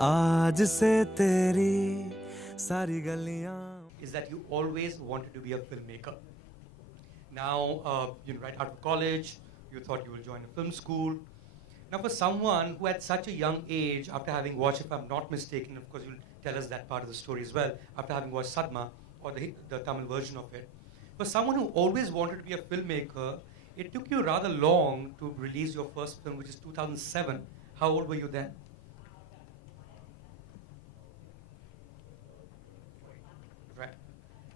आज से तेरी सारी गलियां is that you always wanted to be a filmmaker. Now, right out of college, you thought you will join a film school. Now, for someone who at such a young age, after having watched, if I'm not mistaken, of course you'll tell us that part of the story as well, after having watched Sadma, or the Tamil version of it, for someone who always wanted to be a filmmaker, it took you rather long to release your first film, which is 2007. How old were you then? Right.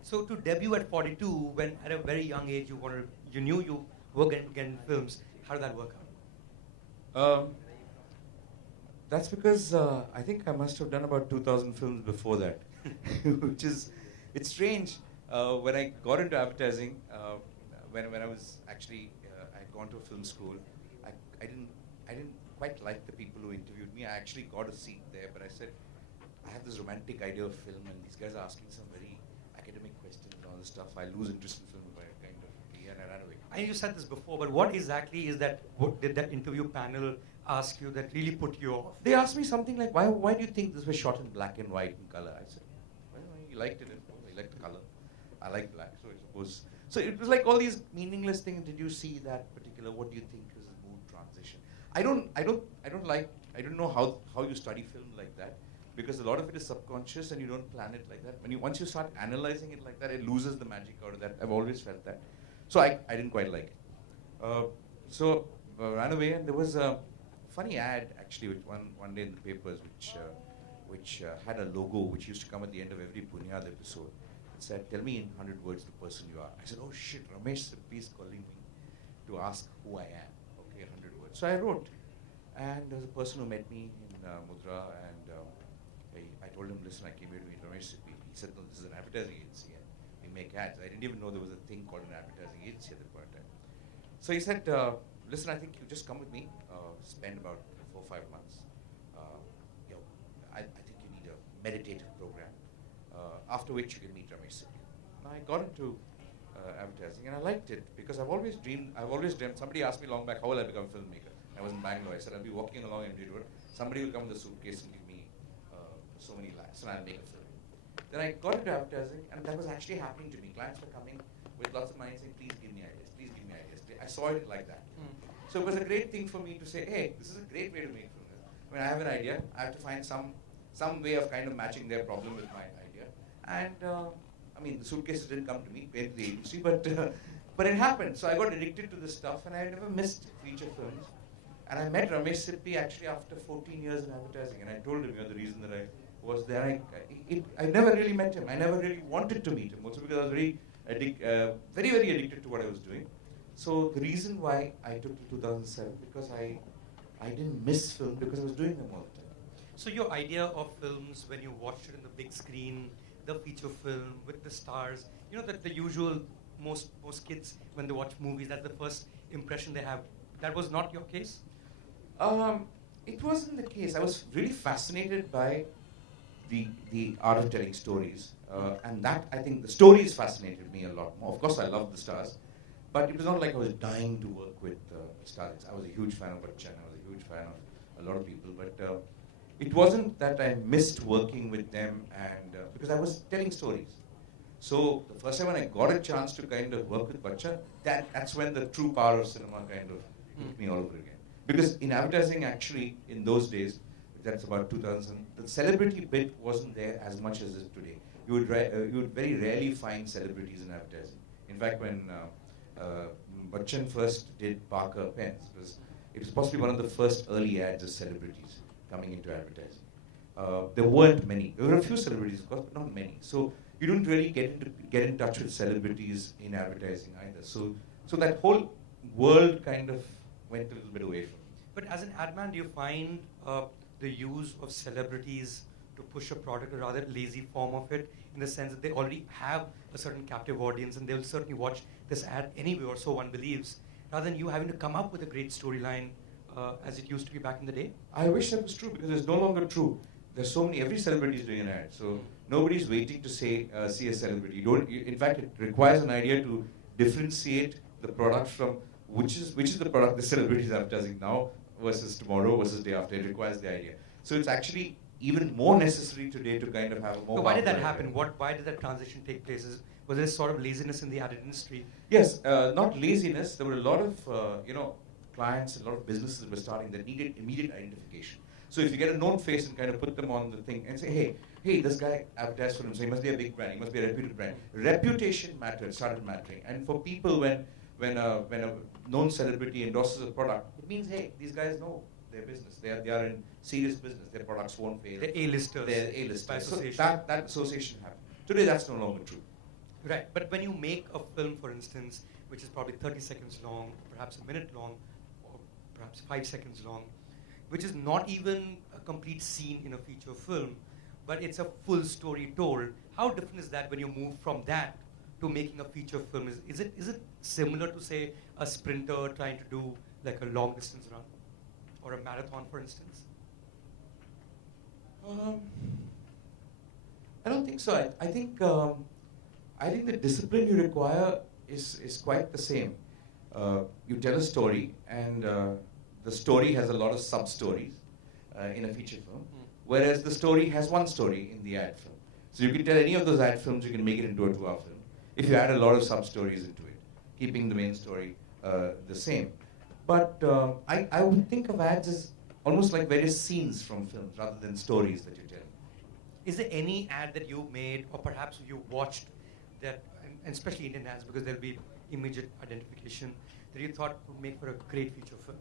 So to debut at 42, when at a very young age you knew you were going to get in films, how did that work out? That's because I think I must have done about 2,000 films before that, which is, it's strange. When I got into advertising, when I was actually, I'd gone to a film school, I didn't quite like the people who interviewed me. I actually got a seat there, but I said, I have this romantic idea of film, and these guys are asking some very academic questions and all this stuff. I lose interest in film by kind of, and I ran away. I know you said this before, but what exactly is that? What did that interview panel ask you that really put you off? They asked me something like, why do you think this was shot in black and white and color? I said, well, he liked it, he liked the color. I like black, so I suppose. So it was like all these meaningless things. Did you see that particular? What do you think is a mood transition? I don't know how you study film like that, because a lot of it is subconscious and you don't plan it like that. Once you start analyzing it like that, it loses the magic out of that. I've always felt that. So I didn't quite like it. So ran away, and there was a funny ad actually which one day in the papers which had a logo which used to come at the end of every Bunyad episode. It said, "Tell me in 100 words the person you are." I said, "Oh shit, Ramesh Sippy is calling me to ask who I am." Okay, 100 words. So I wrote, and there was a person who met me in Mudra, and I told him, "Listen, I came here to meet Ramesh Sippy." He said, "No, this is an advertising agency, and we make ads." I didn't even know there was a thing called an advertising agency at that point in time. So he said, "Listen, I think you just come with me, spend about 4 or 5 months. I think you need a meditative program, after which you can meet Ramesh Sippy." I got into advertising, and I liked it because I've always dreamed. Somebody asked me long back, how will I become a filmmaker? I was in Bangalore. I said, I'll be walking along in Road. Somebody will come with a suitcase and give me so many lakhs, and I'll make a film. Then I got into advertising, and that was actually happening to me. Clients were coming with lots of money saying, please give me ideas, please give me ideas. I saw it like that. So it was a great thing for me to say, hey, this is a great way to make film. I mean, I have an idea. I have to find some way of kind of matching their problem with my idea. And I mean, the suitcases didn't come to me, paid to the agency, but it happened. So I got addicted to this stuff, and I never missed feature films. And I met Ramesh Sippy actually after 14 years in advertising, and I told him, the reason that I was there, I never really met him. I never really wanted to meet him, also because I was very, very addicted to what I was doing. So the reason why I took to 2007, because I didn't miss film because I was doing them all the time. So your idea of films, when you watched it in the big screen, the feature film with the stars, that the usual, most kids, when they watch movies, that's the first impression they have. That was not your case? It wasn't the case. I was really fascinated by the art of telling stories. And that, I think, the stories fascinated me a lot more. Of course, I loved the stars. But it was not like I was dying to work with stars. I was a huge fan of Bachchan. I was a huge fan of a lot of people. But it wasn't that I missed working with them, and because I was telling stories. So the first time when I got a chance to kind of work with Bachchan, that's when the true power of cinema kind of hit me all over again. Because in advertising, actually, in those days, that's about 2000, the celebrity bit wasn't there as much as it is today. You would very rarely find celebrities in advertising. In fact, when Bachchan first did Parker Pens, it was possibly one of the first early ads of celebrities coming into advertising. There weren't many. There were a few celebrities, of course, but not many. So you didn't really get in touch with celebrities in advertising either. So that whole world kind of went a little bit away from me. But as an ad man, do you find the use of celebrities to push a product a rather lazy form of it, in the sense that they already have a certain captive audience and they will certainly watch this ad anyway, or so one believes, rather than you having to come up with a great storyline as it used to be back in the day? I wish that was true, because it's no longer true. There's so many, every celebrity is doing an ad, so nobody's waiting to see a celebrity. In fact, it requires an idea to differentiate the product from which is the product the celebrity is advertising now versus tomorrow versus day after. It requires the idea. So it's actually even more necessary today to kind of have a more. So why did that happen? Why did that transition take place? Was there sort of laziness in the ad industry? Yes, not laziness. There were a lot of clients, a lot of businesses were starting that needed immediate identification. So if you get a known face and kind of put them on the thing and say, hey, this guy advertised for him, so he must be a big brand, he must be a reputed brand. Reputation started mattering, and for people when a known celebrity endorses a product, it means, hey, these guys know their business. They are in serious business. Their products won't fail. They're A-listers. They're A-listers. By association. So that association happened. Today, that's no longer true. Right, but when you make a film, for instance, which is probably 30 seconds long, perhaps a minute long, or perhaps 5 seconds long, which is not even a complete scene in a feature film, but it's a full story told. How different is that when you move from that to making a feature film? Is it similar to, say, a sprinter trying to do like a long distance run or a marathon, for instance? I don't think so. I think the discipline you require is quite the same. You tell a story, and the story has a lot of sub-stories in a feature film, whereas the story has one story in the ad film. So you can tell any of those ad films, you can make it into a 2-hour film if you add a lot of sub-stories into it, keeping the main story the same. But I would think of ads as almost like various scenes from films rather than stories that you're telling. Is there any ad that you made, or perhaps you watched, that, and especially Indian ads, because there'll be immediate identification, that you thought would make for a great feature film?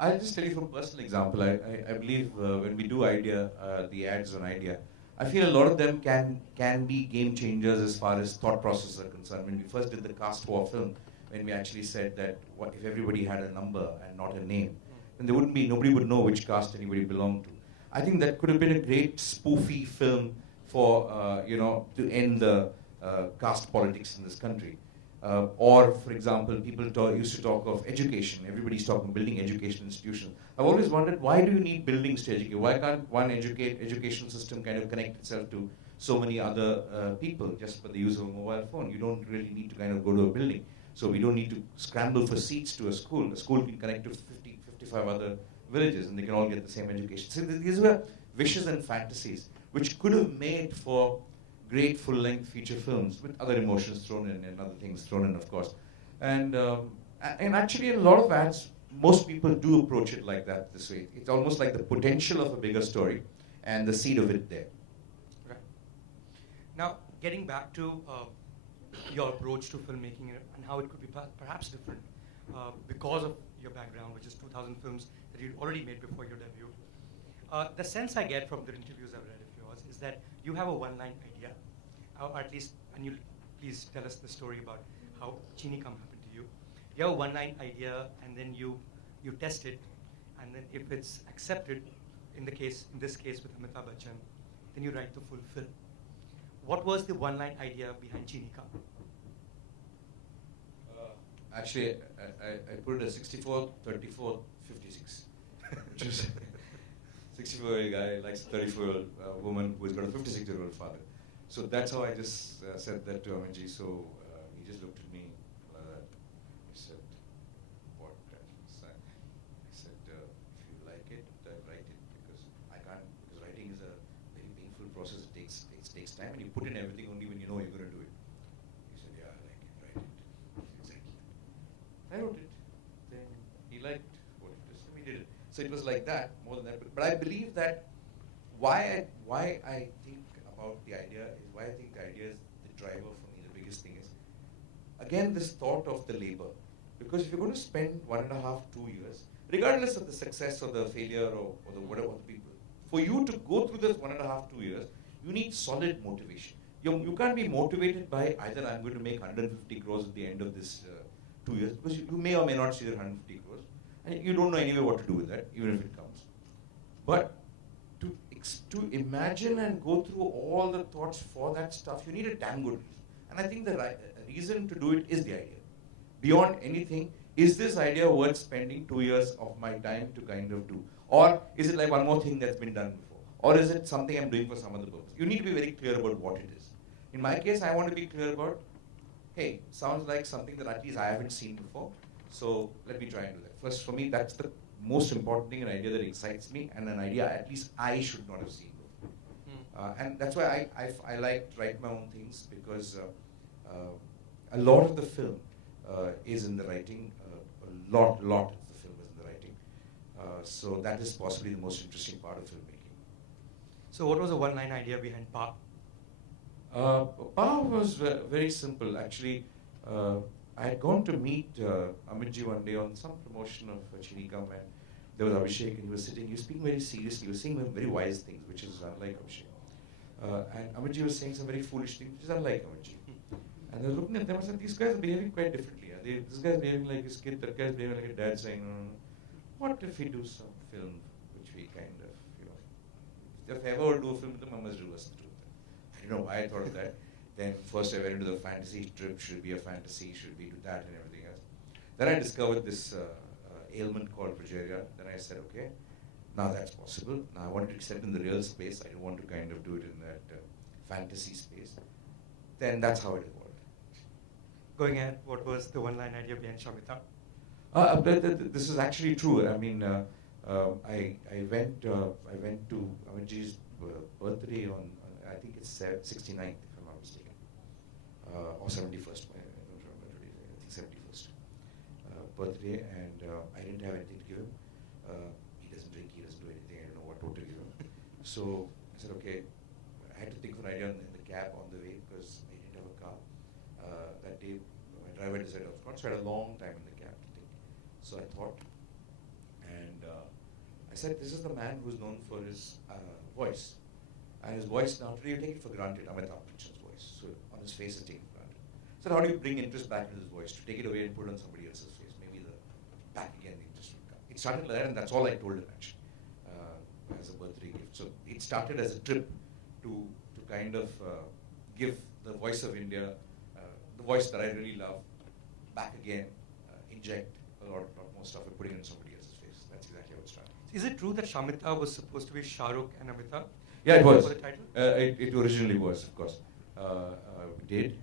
I'll just tell you from a personal example. I believe when we do the ads on Idea, I feel a lot of them can be game changers as far as thought processes are concerned. When we first did the Caste War film, when we actually said that if everybody had a number and not a name, then nobody would know which caste anybody belonged to. I think that could have been a great spoofy film for to end the caste politics in this country. Or, for example, people used to talk of education. Everybody's talking building education institutions. I've always wondered, why do you need buildings to educate? Why can't one educational system kind of connect itself to so many other people just for the use of a mobile phone? You don't really need to kind of go to a building. So we don't need to scramble for seats to a school. A school can connect to 50, 55 other villages, and they can all get the same education. So these were wishes and fantasies, which could have made for great full-length feature films with other emotions thrown in and other things thrown in, of course. And actually, in a lot of ads, most people do approach it like that, this way. It's almost like the potential of a bigger story and the seed of it there. Right. Now, getting back to your approach to filmmaking and how it could be perhaps different because of your background, which is 2,000 films that you'd already made before your debut. The sense I get from the interviews I've read of yours is that you have a one-line idea, or at least, and you'll please tell us the story about how Chini Kam happened to you. You have a one-line idea, and then you test it, and then if it's accepted, in this case with Amitabh Bachchan, then you write the full film. What was the one-line idea behind Chini Kam? Actually, I put it as 64, 34, 56. Which is 64-year-old guy likes a 34-year-old woman who's got a 56-year-old father. So that's how I just said that to Amanji. So he just looked at me like that. He said, what? I said, if you like it, write it. Because writing is a very painful process. It takes time, and you put in everything only when you know you're going to do it. He said, yeah, I like it, write it. Exactly. I wrote it. Then he liked what it is, and we did it. So it was like that, more than that. But I believe that why I think about the idea is, why I think the idea is the driver for me, the biggest thing is, again, this thought of the labor. Because if you're going to spend 1.5, 2 years, regardless of the success or the failure or the whatever the people, for you to go through this 1.5, 2 years, you need solid motivation. You can't be motivated by either I'm going to make 150 crores at the end of this 2 years, because you may or may not see the 150 crores. And you don't know anyway what to do with that, even if it comes. But to imagine and go through all the thoughts for that stuff, you need a damn good reason. And I think the reason to do it is the idea. Beyond anything, is this idea worth spending 2 years of my time to kind of do? Or is it like one more thing that's been done before? Or is it something I'm doing for some other purpose? You need to be very clear about what it is. In my case, I want to be clear about, hey, sounds like something that at least I haven't seen before. So let me try and do that. First, for me, that's the most important thing, an idea that excites me, and an idea at least I should not have seen before. And that's why I like to write my own things, because a lot of the film is in the writing. A lot of the film is in the writing. So that is possibly the most interesting part of filmmaking. So what was the one-line idea behind Paa? Paa was very simple. Actually, I had gone to meet Amitji one day on some promotion of Chinikam, and there was Abhishek, and he was sitting, he was speaking very seriously, he was saying very wise things, which is unlike Abhishek. And Amitji was saying some very foolish things, which is unlike Amitji. And I was looking at them and said, these guys are behaving quite differently. This guy's behaving like his kid, that guy's behaving like a dad, saying, what if we do some film which we kind of, if I ever do a film with them, I must do us the truth. I don't know why I thought of that. Then first I went into the fantasy trip, should be a fantasy, should we do that and everything else. Then I discovered this ailment called progeria. Then I said, okay, now that's possible. Now I wanted to set in the real space. I didn't want to kind of do it in that fantasy space. Then that's how it evolved. Going ahead, what was the one-line idea behind Shamita? This is actually true. I mean, I went to Amitji's birthday on, I think it's 69th, if I'm not mistaken, or 71st. I don't remember today. I think 71st birthday, and I didn't have anything to give him. He doesn't drink. He doesn't do anything. I don't know what to give him. So I said, okay. I had to think of an idea in the cab on the way, because I didn't have a car. That day, my driver decided I was not, so I had a long time in the cab to think. So I thought, and I said, this is the man who's known for his voice. And his voice, now today you take it for granted, Amitabh Bachchan's voice. So on his face, it's taken for granted. So how do you bring interest back into his voice? To take it away and put it on somebody else's face, maybe the back again, the interest would come. It started like that, and that's all I told him actually, as a birthday gift. So it started as a trip to kind of give the voice of India, the voice that I really love, back again, inject a lot more stuff and putting it in somebody else's face. That's exactly how it started. Is it true that Shamita was supposed to be Shah Rukh and Amitabh? Yeah, it was. For the title? It originally was, of course. We did.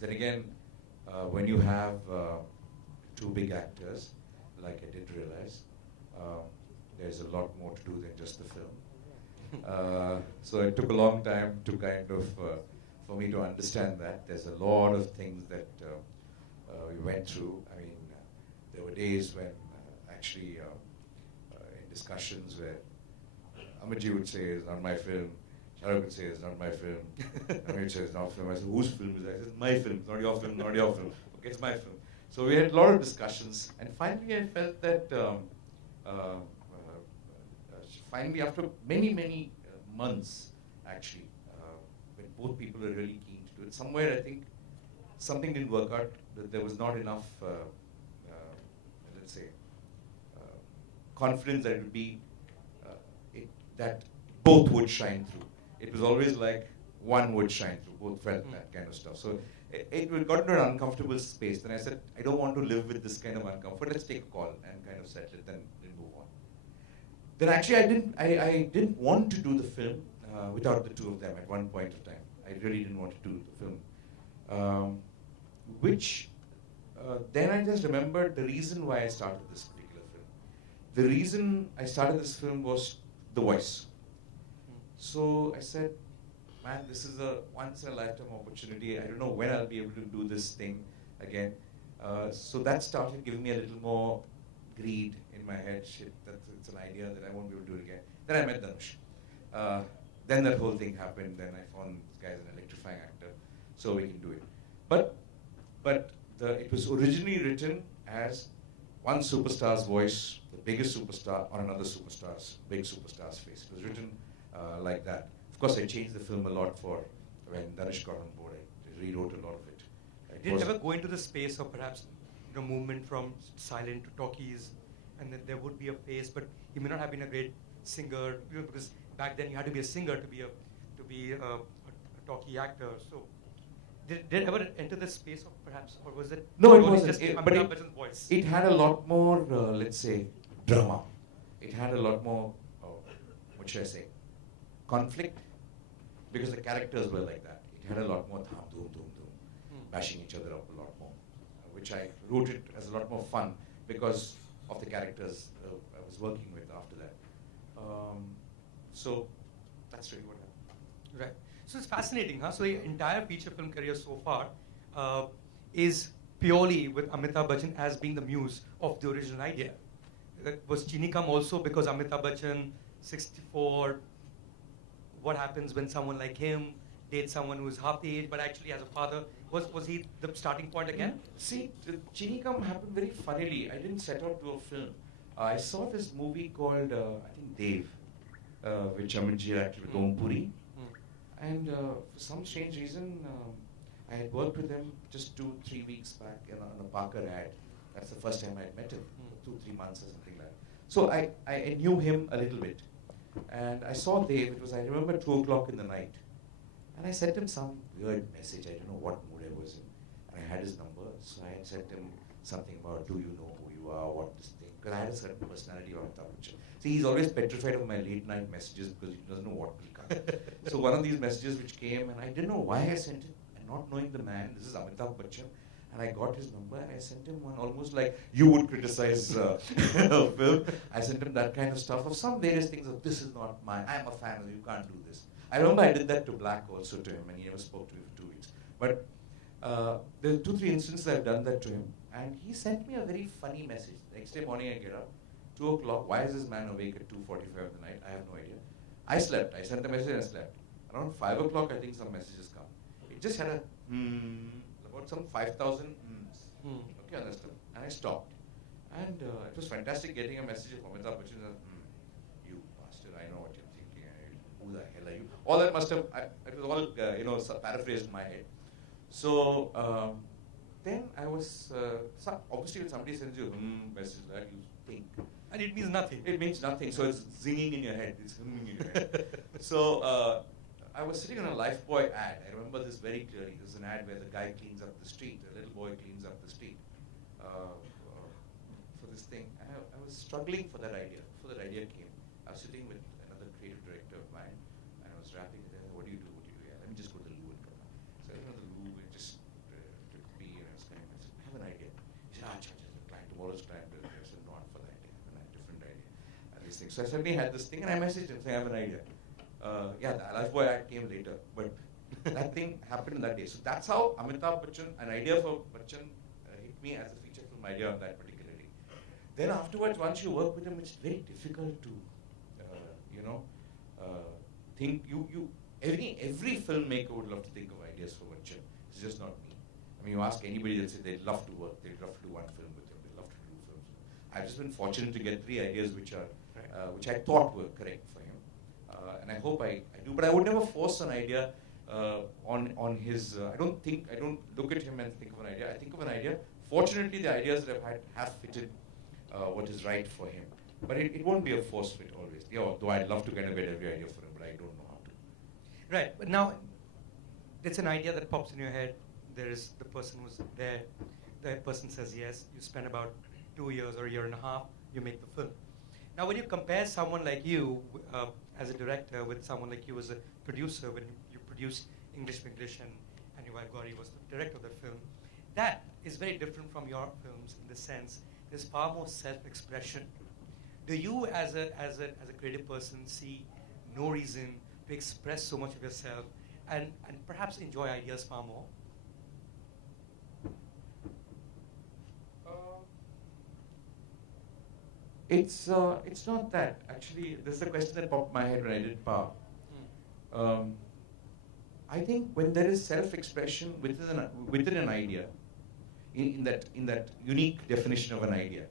Then again, when you have two big actors, like I did realize, there's a lot more to do than just the film. So it took a long time to kind of, for me to understand that. There's a lot of things that we went through. I mean, there were days when actually in discussions where Amitji would say, it's not my film. Shahrukh would say, it's not my film. Amit would say, it's not film. I said, whose film is that? I said, it's my film. It's not your film, not your film. Okay, it's my film. So we had a lot of discussions. And finally I felt that, finally after many months, actually, when both people were really keen to do it, somewhere I think something didn't work out. That there was not enough, let's say, confidence that it would be, that both would shine through. It was always like one would shine through, both felt that kind of stuff. So it got into an uncomfortable space. Then I said, I don't want to live with this kind of uncomfort. Let's take a call and kind of settle it, then move on. Then actually I didn't want to do the film without the two of them at one point of time. I really didn't want to do the film. Then I just remembered the reason why I started this particular film. The reason I started this film was the voice. So I said, man, this is a once-in-a-lifetime opportunity. I don't know when I'll be able to do this thing again. So that started giving me a little more greed in my head. Shit, it's an idea that I won't be able to do it again. Then I met Dhanush. Then that whole thing happened. Then I found this guy's an electrifying actor, so we can do it. But it was originally written as one superstar's voice, the biggest superstar, on another big superstar's face. It was written like that. Of course, I changed the film a lot for when Dhanush got on board. I rewrote a lot of it. Did it ever go into the space of perhaps movement from silent to talkies, and then there would be a phase, but he may not have been a great singer, because back then you had to be a singer to be a talkie actor. So did it ever enter the space of perhaps, or was it? No, it wasn't. Just Amitabh Bachchan's voice? It had a lot more, let's say, drama. It had a lot more, what should I say, conflict, because the characters were like that. It had a lot more dham, dhoom, dhoom, dhoom, bashing each other up a lot more, which I wrote it as a lot more fun, because of the characters I was working with after that. So that's really what happened. Right. So it's fascinating, huh? So your entire feature film career so far is purely with Amitabh Bachchan as being the muse of the original idea. Was Chini Kam also because Amitabh Bachchan, 64, what happens when someone like him dates someone who is half the age but actually has a father? Was he the starting point again? See, Chini Kam happened very funnily. I didn't set out to a film. I saw this movie called, I think, Dev, which Amitji acted with Om Puri. And for some strange reason, I had worked with him just 2-3 weeks back on a Parker ad. That's the first time I had met him, 2-3 months or something like that. So I knew him a little bit. And I saw Dave, it was, I remember, 2 o'clock in the night. And I sent him some weird message, I don't know what mood I was in. And I had his number, so I had sent him something about, do you know who you are, what this thing. Because I had a certain personality on Amitabh Bachchan. See, he's always petrified of my late night messages because he doesn't know what will come. So one of these messages which came, and I didn't know why I sent it, and not knowing the man, this is Amitabh Bachchan, and I got his number and I sent him one almost like you would criticize a film. I sent him that kind of stuff of some various things of this is not mine, I'm a fan of you, can't do this. I remember I did that to Black also to him and he never spoke to me for 2 weeks. But there are 2-3 instances I've done that to him and he sent me a very funny message. The next day morning I get up, 2 o'clock, why is this man awake at 2:45 of the night? I have no idea. I slept, I sent the message and I slept. Around 5 o'clock I think some messages come. It just had a about some 5,000 okay, understand. And I stopped. And it was fantastic getting a message from Amitabh Bachchan. You bastard, I know what you're thinking. Who the hell are you? All that must have, it was all, paraphrased in my head. So then I was, obviously when somebody sends you a message like you think. And it means nothing. It means nothing. So it's zinging in your head. It's humming in your head. So I was sitting on a Lifebuoy ad. I remember this very clearly. There's an ad where the guy cleans up the street. A little boy cleans up the street for this thing. And I was struggling for that idea. Before that idea came, I was sitting with another creative director of mine, and I was rapping with him. What do you do? What do you do? Yeah, let me just go to the loo and come back. So I went to the loo and just took a pee, and I was kind of, I said, I have an idea. He said, client, tomorrow's client. I said, not for that idea. I have a different idea. And these things. So I suddenly had this thing, and I messaged him saying, I have an idea. Yeah, the Lifebuoy ad came later, but that thing happened that day. So that's how Amitabh Bachchan, an idea for Bachchan, hit me as a feature film idea on that particular day. Then afterwards, once you work with him, it's very difficult to, think. Every filmmaker would love to think of ideas for Bachchan. It's just not me. I mean, you ask anybody, they'll say they'd love to work. They'd love to do one film with him. They'd love to do films. I've just been fortunate to get 3 ideas which I thought were correct for him. And I hope I do, but I would never force an idea on his. I don't look at him and think of an idea. I think of an idea. Fortunately, the ideas that I've had have fitted what is right for him. But it won't be a force fit always. Yeah, though I'd love to kind of get every idea for him, but I don't know how to. Right, but now it's an idea that pops in your head. There is the person who's there. The person says yes. You spend about 2 years or a year and a half. You make the film. Now, when you compare someone like you as a director with someone like you as a producer, when you produced English English and your wife Gauri was the director of that film, that is very different from your films in the sense there's far more self-expression. Do you, as a creative person, see no reason to express so much of yourself and perhaps enjoy ideas far more? It's not that. Actually, this is a question that popped in my head when I did Paa. I think when there is self-expression within an idea, in that unique definition of an idea,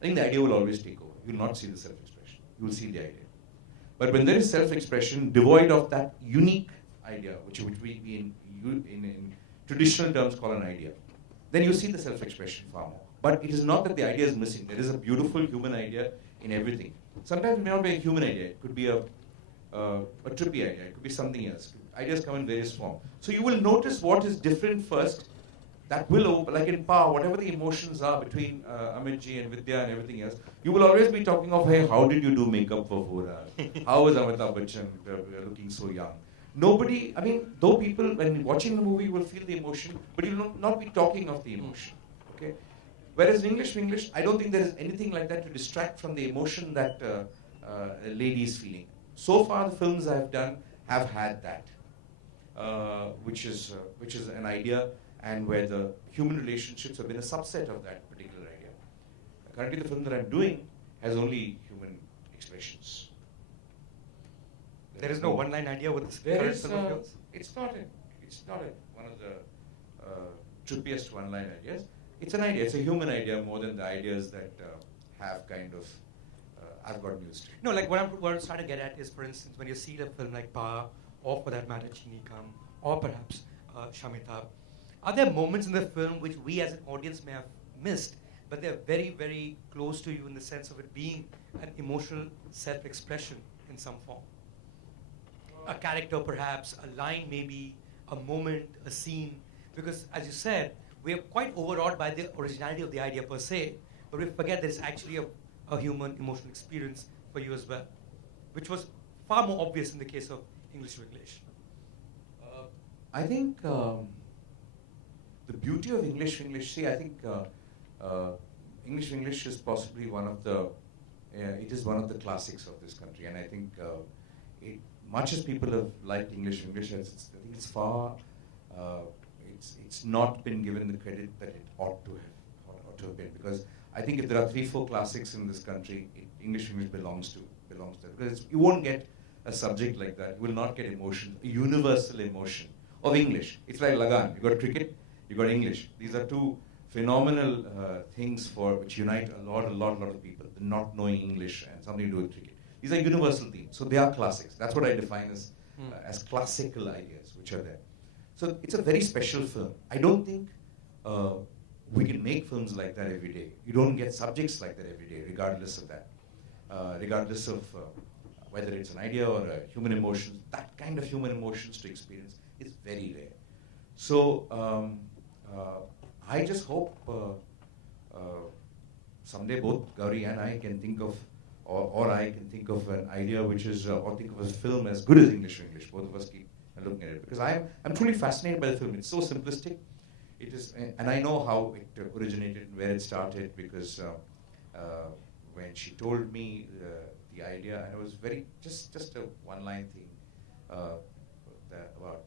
I think the idea will always take over. You will not see the self-expression. You will see the idea. But when there is self-expression devoid of that unique idea, which we in traditional terms call an idea, then you see the self-expression far more. But it is not that the idea is missing. There is a beautiful human idea in everything. Sometimes it may not be a human idea. It could be a trippy idea. It could be something else. Ideas come in various forms. So you will notice what is different first. That will, like in Paa, whatever the emotions are between Amitji and Vidya and everything else, you will always be talking of, hey, how did you do makeup for 4 hours? How is Amitabh Bachchan looking so young? Nobody, I mean, though people, when watching the movie, will feel the emotion, but you will not be talking of the emotion. Okay? Whereas in English, I don't think there is anything like that to distract from the emotion that a lady is feeling. So far, the films I've done have had that, which is an idea, and where the human relationships have been a subset of that particular idea. Currently, the film that I'm doing has only human expressions. There is no one-line idea with this There current is. film of yours? It's not one of the trippiest one-line ideas. It's an idea. It's a human idea more than the ideas that have kind of I've gotten used to. No, like what I'm trying to get at is, for instance, when you see a film like Paa, or for that matter, Chinikam, or perhaps Shamita, are there moments in the film which we as an audience may have missed, but they're very, very close to you in the sense of it being an emotional self-expression in some form? A character, perhaps, a line, maybe, a moment, a scene. Because, as you said, we are quite overawed by the originality of the idea per se, but we forget there's actually a human emotional experience for you as well, which was far more obvious in the case of English to English. I think the beauty of English to English, see, I think English to English is possibly one of the, it is one of the classics of this country, and I think much as people have liked English to English, I think it's far, it's not been given the credit that it ought to have been, because I think if there are 3-4 classics in this country, English to English belongs to it, because you won't get a subject like that. You will not get emotion, a universal emotion of English. It's like Lagan. You got cricket, you got English. These are two phenomenal things which unite a lot of people. The not knowing English and something to do with cricket. These are universal themes. So they are classics. That's what I define as classical ideas, which are there. So it's a very special film. I don't think we can make films like that every day. You don't get subjects like that every day, regardless of that. Regardless of whether it's an idea or a human emotion, that kind of human emotions to experience is very rare. So I just hope someday both Gauri and I can think of, or I can think of an idea which is, or think of a film as good as English to English. Both of us keep looking at it, because I'm truly fascinated by the film. It's so simplistic. It is, and I know how it originated and where it started, because when she told me the idea, and it was very just a one-line thing about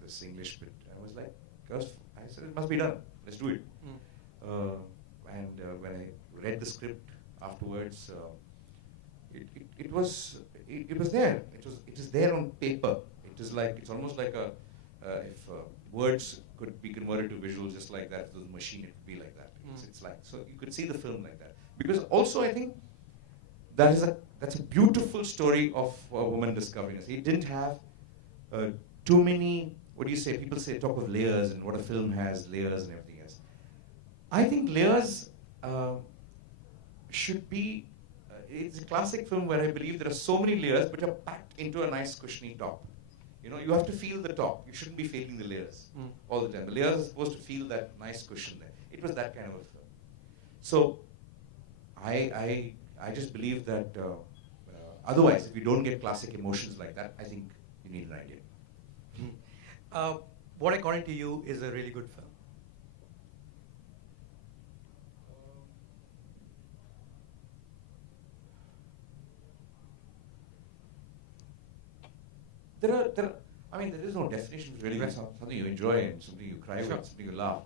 this English bit. I was like, I said, it must be done. Let's do it. And when I read the script afterwards, it was there. It is there on paper. It's almost like if words could be converted to visuals just like that, if it was a machine, it would be like that. It's like, so you could see the film like that. Because also I think that's a beautiful story of a woman discovering us. It didn't have too many, what do you say, people talk of layers and what a film has, layers and everything else. I think layers should be, it's a classic film where I believe there are so many layers which are packed into a nice cushiony top. You know, you have to feel the top. You shouldn't be feeling the layers all the time. The layers are supposed to feel that nice cushion there. It was that kind of a film. So I just believe that otherwise, if you don't get classic emotions like that, I think you need an idea. What, according to you, is a really good film? There is no definition for really good. Something you enjoy and something you cry Sure. with, something you laugh.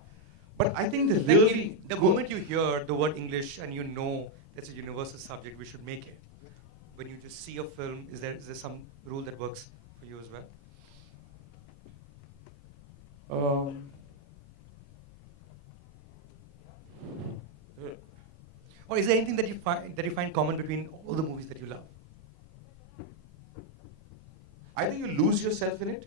But I think The moment you hear the word English and you know it's a universal subject, we should make it. When you just see a film, is there some rule that works for you as well? Or is there anything that you find common between all the movies that you love? Either you lose yourself in it,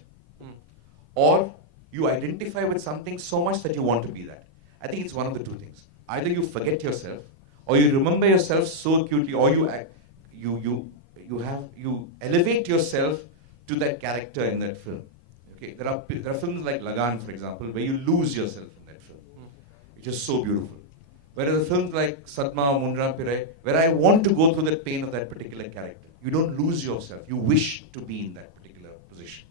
or you identify with something so much that you want to be that. I think it's one of the two things. Either you forget yourself, or you remember yourself so acutely, or you elevate yourself to that character in that film. Okay, there are films like Lagan, for example, where you lose yourself in that film, which is so beautiful. Whereas a film like Sadma or Mundra Pirai, where I want to go through the pain of that particular character, you don't lose yourself. You wish to be in that particular position.